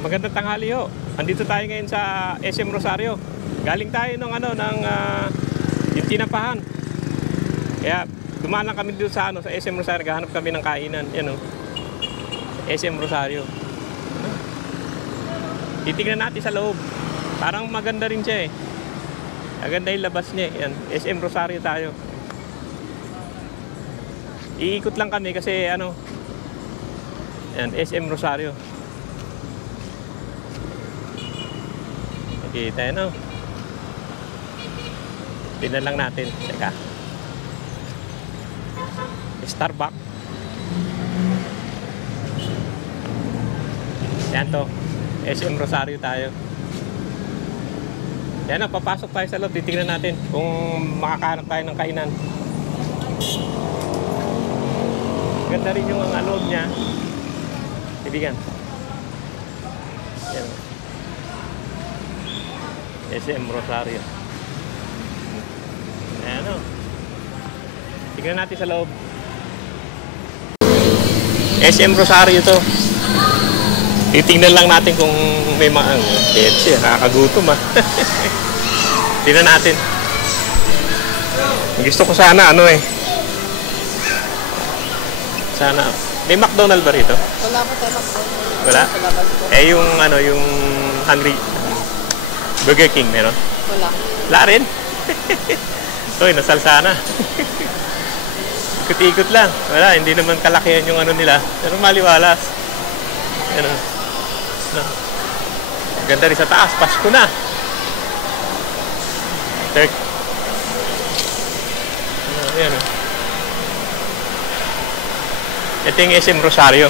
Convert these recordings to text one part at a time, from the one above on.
Magandang tanghali ho. Andito tayo ngayon sa SM Rosario. Galing tayo yung tinapahan. Kaya dumaan lang kami dito sa sa SM Rosario, gahanap kami ng kainan. Yan SM Rosario. Titingnan natin sa loob. Parang maganda rin siya eh. Maganda yung labas niya. Yan, SM Rosario tayo. Iikot lang kami kasi yan, SM Rosario. Kita yan, Tingnan lang natin. Teka. Starbucks. Yan to. SM Rosario tayo. Yan, papasok tayo sa loob. Titingnan natin kung makakahanap tayo ng kainan. Ganda rin yung loob niya. Ibigan. Yan. SM Rosario. Ayan tignan natin sa loob. SM Rosario to. Titingnan lang natin kung may KFC. Nakakagutom Tingnan natin. Gusto ko sana sana may McDonald's ba rito? Wala po tayo McDonald's. Wala? Yung Hungry Burger King meron? Wala. Wala rin? Uy, nasalsa na. Ikot-ikot lang. Wala, hindi naman kalakihan yung nila. Pero maliwalas. Ganda rin sa taas. Pasko na. Turk. Ayan Ito yung SM Rosario.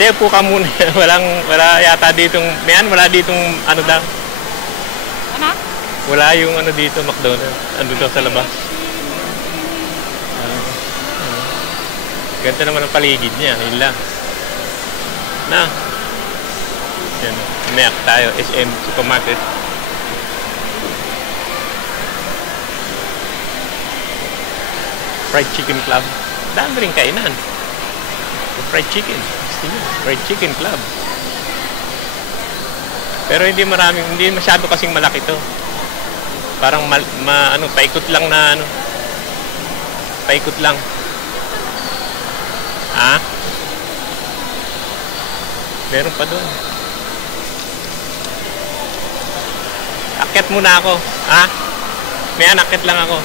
Teo po ka muna. Wala yata ditong, wala ditong daw. Ano? Wala yung dito, McDonald's. Daw sa labas. Ganda naman ang paligid niya. Yun lang. Yan. Umayak tayo. SM Supermarket. Fried Chicken Club. Dami rin kainan. Fried chicken. Fried Chicken Club. Pero hindi masyado kasing malaki to. Parang paikot lang paikot lang. Meron pa doon. Akyat muna ako. May akyat lang ako.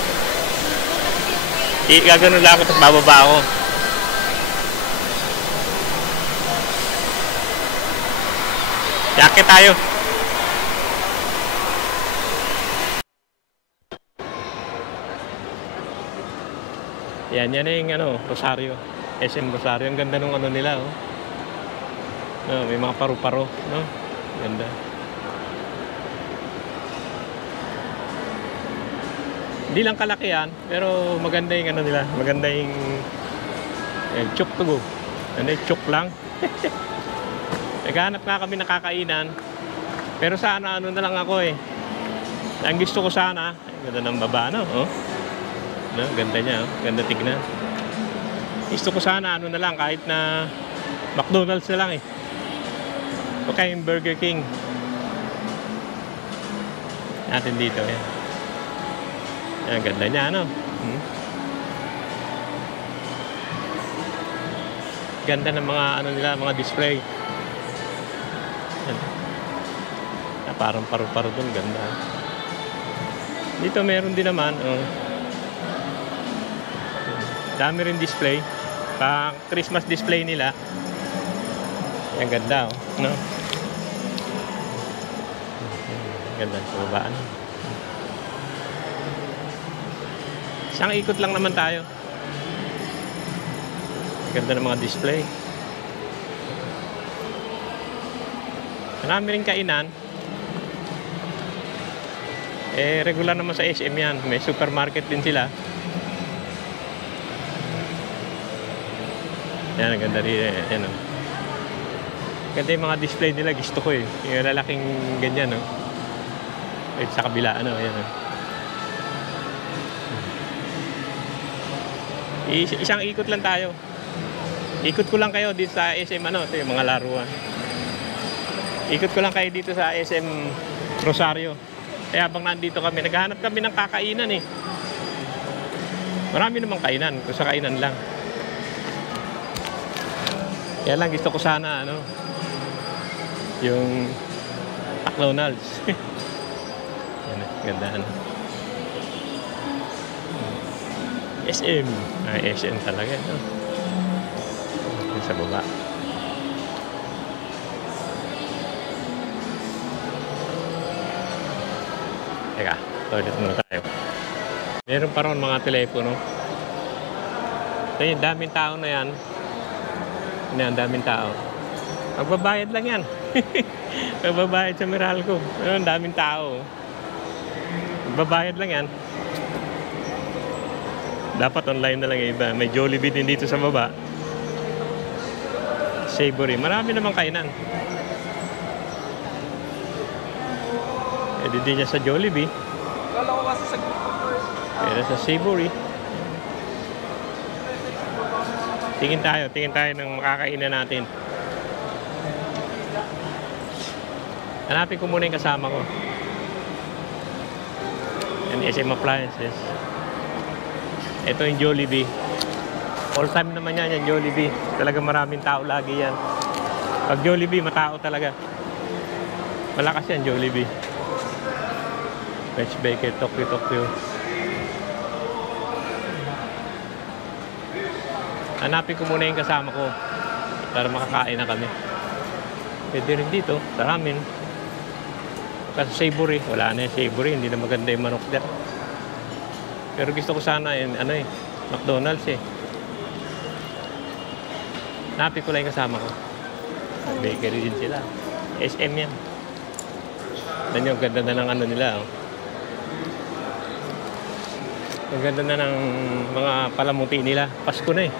Gaganon lang ako tapos bababa ako. Akyat tayo. Yan yung Rosario. SM Rosario. Ang ganda nung nila, may mga paru-paro, Ganda. Hindi lang kalaki yan, pero maganda yung nila. Maganda yung chok to go. Chok lang. Naghanap nga kami ng kakainan. Pero sana na lang ako Ang gusto ko sana, ganda ng baba, ganda niya, ganda tignan. Gusto ko sana na lang kahit na McDonald's na lang o kaya yung Burger King. Natin dito Yan, ganda niya, Ganda ng mga nila, mga display. Yan. Parang paru-paro doon, ganda. Dito meron din naman, dami rin display. Pang Christmas display nila. Ang ganda, Ganda sa babaan. Isang ikot lang naman tayo. Ganda ng mga display. Marami rin kainan. Regular naman sa SM yan. May supermarket din sila. Yan, ganda rin. Ganda yung mga display nila. Gusto ko yung lalaking ganyan, sa kabila, yan. Isang ikot lang tayo. Ikot ko lang kayo dito sa SM ano, ito yung mga laruan. Ikot ko lang kayo dito sa SM Rosario. Kaya habang nandito kami, naghahanap kami ng kakainan eh. Marami namang kainan, kung sa kainan lang. Kaya lang gusto ko sana ano, yung McDonald's. Yan, ganda ano. SM. SM talaga. No? Yung sa baba. Teka, toilet muna tayo. Meron pa rin mga telepono. Ito yung daming tao na yan. Yan, daming tao. Magbabayad lang yan. Magbabayad sa Meralco. Pero ang daming tao. Magbabayad lang yan. Dapat online na lang yung iba. May Jollibee din dito sa baba. Savory. Marami namang kainan. Pwede din niya sa Jollibee. Kala ko kasi sa Pero sa Savory. Tingin tayo ng makakainan natin. Hanapin ko muna yung kasama ko. Yan, SM Appliances. Ito yung Jollibee. All time naman yan, yung Jollibee. Talaga maraming tao lagi yan. Pag Jollibee, matao talaga. Malakas yan, Jollibee. Match Baker, Tokyo. Hanapin ko muna yung kasama ko para makakain na kami. Pwede rin dito, sa ramen. Kasi Savory, wala na yung Savory, hindi na maganda yung manok dyan. Pero gusto ko sana yung McDonald's eh. Hanapin ko lang yung kasama ko. Bakery din sila. SM yan. Dan yung ganda na ng ano nila. Oh. Ang ganda na ng mga palamuti nila. Pasko na eh.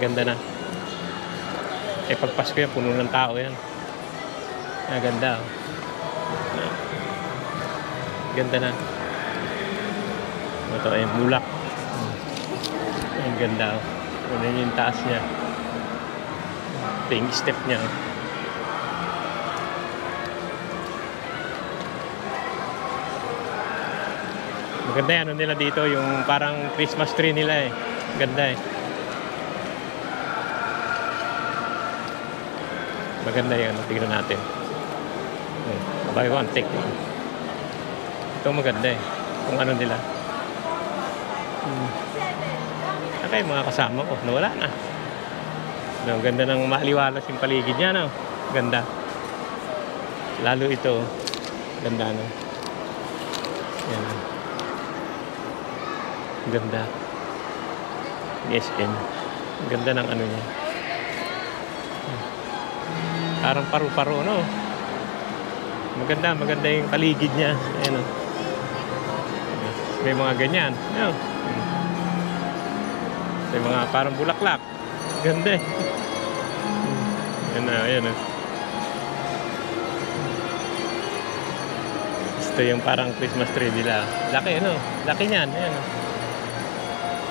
Ganda na. Eh pag Pasko yan, puno ng tao yan. Ganda. Oh. Ganda na. Ito ay bulak. Ang ganda. Oh. Ano yung taas niya. Pink step niya. Oh. Maganda yan, ano nila dito, yung parang Christmas tree nila eh. Ganda eh. Maganda yan, tingnan natin. Buy one, take one. Ito maganda eh. Kung ano nila. Saka yung mga kasama ko, nawala na. Ang ganda ng maaliwalas yung paligid niya, no? Ganda. Lalo ito, ganda, no? Yan. Ganda. SM. Ganda ng ano niya. Parang paru-paro, no? Maganda yung paligid niya. Ayan, no? May mga ganyan. No? May mga parang bulaklak. Ganda eh. Ayan na, ayan na. Ito yung parang Christmas tree nila. Laki, ano? Laki niyan. Ayan, no?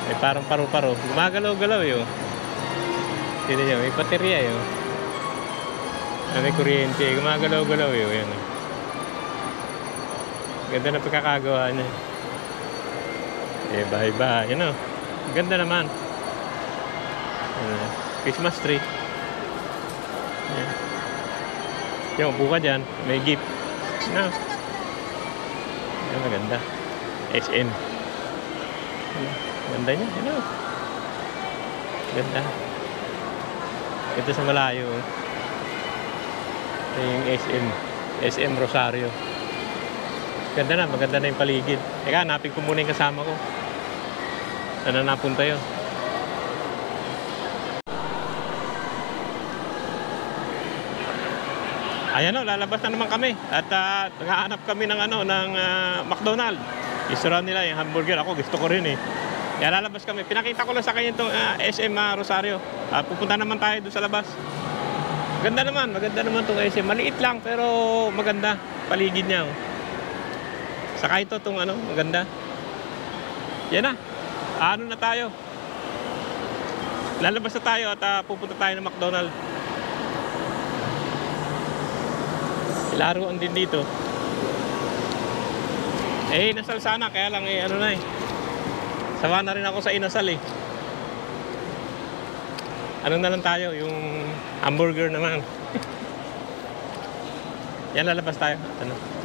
May parang paru-paro. Gumagalaw-galaw yun. Tignan nyo, may baterya yun. May kuryente. Gumagalaw-galaw yun. Ayan. Ganda na pagkakagawa niya. Eh, bahay-bahay. Yan o. Ganda naman. Christmas tree. Ayan. Yung upo ka dyan. May gift. No. Ayan, maganda. SM. Ganda niya, ano? Ganda. Ito sa malayo. Ito yung SM Rosario. Ganda na, maganda na yung paligid. Teka, hanapin ko muna yung kasama ko. Sana napunta yun. Ayan o, lalabas na naman kami. At naghahanap kami ng McDonald's. Isura nila yung hamburger. Ako gusto ko rin eh. Kaya lalabas kami. Pinakita ko lang sa kanya itong SM Rosario. Pupunta naman tayo doon sa labas. Maganda naman itong SM. Maliit lang pero maganda. Paligid niya. Oh. Saka ito itong maganda. Yan na. Ano na tayo? Lalabas na tayo at pupunta tayo ng McDonald's. Laruan din dito. Inasal sana, kaya lang ano na sawa na rin ako sa inasal Ano na lang tayo, yung hamburger naman. Yan, lalabas tayo. Ano?